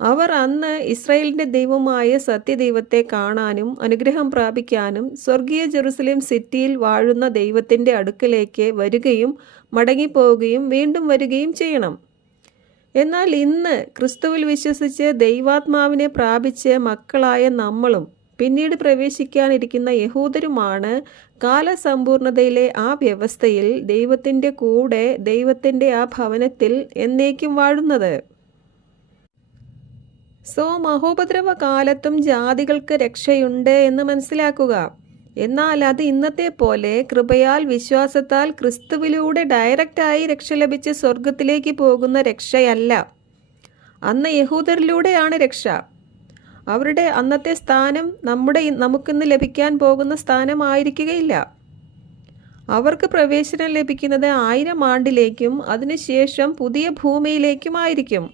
അവർ അന്ന് ഇസ്രായേലിൻ്റെ ദൈവമായ സത്യദൈവത്തെ കാണാനും അനുഗ്രഹം പ്രാപിക്കാനും സ്വർഗീയ ജെറുസലേം സിറ്റിയിൽ വാഴുന്ന ദൈവത്തിൻ്റെ അടുക്കലേക്ക് വരികയും മടങ്ങിപ്പോവുകയും വീണ്ടും വരികയും ചെയ്യണം. എന്നാൽ ഇന്ന് ക്രിസ്തുവിൽ വിശ്വസിച്ച് ദൈവാത്മാവിനെ പ്രാപിച്ച് മക്കളായ നമ്മളും പിന്നീട് പ്രവേശിക്കാനിരിക്കുന്ന യഹൂദരുമാണ് കാലസമ്പൂർണതയിലെ ആ വ്യവസ്ഥയിൽ ദൈവത്തിൻ്റെ കൂടെ ദൈവത്തിൻ്റെ ആ ഭവനത്തിൽ എന്നേക്കും വാഴുന്നത്. മഹോപദ്രവ കാലത്തും ജാതികൾക്ക് രക്ഷയുണ്ട് എന്ന് മനസ്സിലാക്കുക. എന്നാൽ അത് ഇന്നത്തെ പോലെ കൃപയാൽ വിശ്വാസത്താൽ ക്രിസ്തുവിലൂടെ ഡയറക്റ്റായി രക്ഷ ലഭിച്ച് സ്വർഗത്തിലേക്ക് പോകുന്ന രക്ഷയല്ല. അന്ന് യഹൂദരിലൂടെയാണ് രക്ഷ. അവരുടെ അന്നത്തെ സ്ഥാനം നമുക്കിന്ന് ലഭിക്കാൻ പോകുന്ന സ്ഥാനമായിരിക്കുകയില്ല. അവർക്ക് പ്രവേശനം ലഭിക്കുന്നത് 1000 ആണ്ടിലേക്കും അതിനുശേഷം പുതിയ ഭൂമിയിലേക്കുമായിരിക്കും.